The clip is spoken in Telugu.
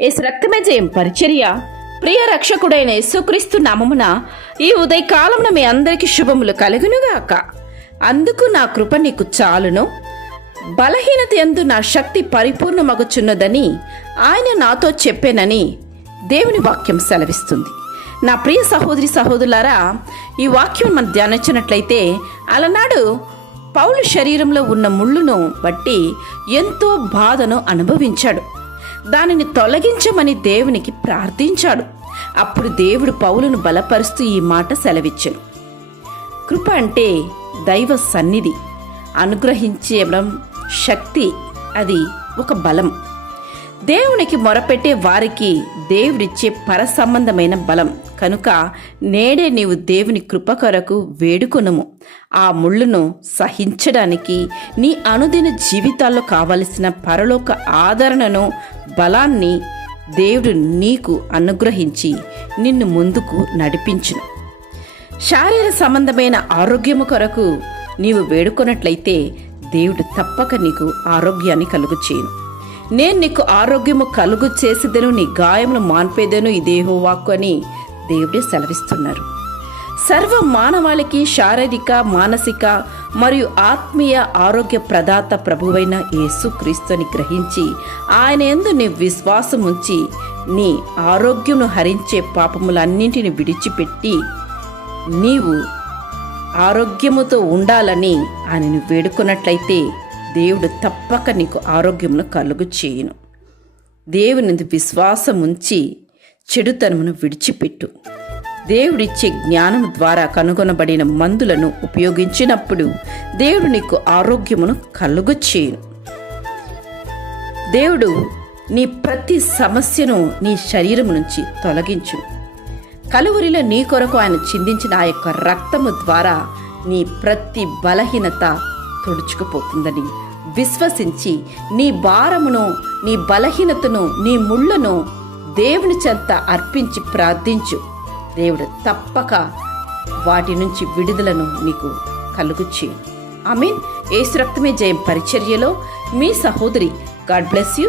యేసు రక్తమే జయం పరిచర్య. ప్రియ రక్షకుడైన యేసుక్రీస్తు నామమున ఈ ఉదయకాలమున మీ అందరికీ శుభములు కలుగునుగాక. అందుకు నా కృప నీకు చాలును, బలహీనత యందు నా శక్తి పరిపూర్ణమగుచున్నదని ఆయన నాతో చెప్పానని దేవుని వాక్యం సెలవిస్తుంది. నా ప్రియ సహోదరి సహోదరులారా, ఈ వాక్యం మనం ధ్యానించినట్లయితే అలనాడు పౌలు శరీరంలో ఉన్న ముళ్ళును బట్టి ఎంతో బాధను అనుభవించాడు. దానిని తొలగించమని దేవునికి ప్రార్థించాడు. అప్పుడు దేవుడు పౌలును బలపరుస్తూ ఈ మాట సెలవిచ్చెను. కృప అంటే దైవ సన్నిధి, అనుగ్రహించడం శక్తి, అది ఒక బలం. దేవునికి మొరపెట్టే వారికి దేవుడిచ్చే పరసంబంధమైన బలం కనుక నేడే నీవు దేవుని కృప కొరకు వేడుకొనుము. ఆ ముళ్ళును సహించడానికి నీ అనుదిన జీవితాల్లో కావలసిన పరలోక ఆదరణను, బలాన్ని దేవుడు నీకు అనుగ్రహించి నిన్ను ముందుకు నడిపించును. శారీర సంబంధమైన ఆరోగ్యము కొరకు నీవు వేడుకొన్నట్లయితే దేవుడు తప్పక నీకు ఆరోగ్యాన్ని కలుగు చేయను. నేను నీకు ఆరోగ్యము కలుగు చేసేదను, నీ గాయమును మాన్పేదను, ఇదే యెహోవాకు అని దేవుడే సెలవిస్తున్నారు. సర్వ మానవాళికి శారీరక, మానసిక మరియు ఆత్మీయ ఆరోగ్య ప్రదాత ప్రభువైన యేసుక్రీస్తుని గ్రహించి ఆయన యందు నీ విశ్వాసం ఉంచి నీ ఆరోగ్యమును హరించే పాపములన్నింటిని విడిచిపెట్టి నీవు ఆరోగ్యముతో ఉండాలని ఆయనను వేడుకున్నట్లయితే దేవుడు తప్పక నీకు ఆరోగ్యమును కలుగు చేయును. దేవుని విశ్వాసం ఉంచి చెడుతనమును విడిచిపెట్టు. దేవుడిచ్చే జ్ఞానం ద్వారా కనుగొనబడిన మందులను ఉపయోగించినప్పుడు దేవుడు నీకు ఆరోగ్యమును కలుగు చేయును. దేవుడు నీ ప్రతి సమస్యను నీ శరీరం నుంచి తొలగించును. కలువరిలో నీ కొరకు ఆయన చిందించిన ఆ యొక్క రక్తము ద్వారా నీ ప్రతి బలహీనత తుడుచుకుపోతుందని విశ్వసించి నీ భారమును, నీ బలహీనతను, నీ ముళ్ళను దేవుని చెంత అర్పించి ప్రార్థించు. దేవుడు తప్పక వాటి నుంచి విడుదలను నీకు కలుగు చేయు. ఆమేన్. యేసు రక్తమే జయం పరిచర్యలో మీ సహోదరి. God bless you.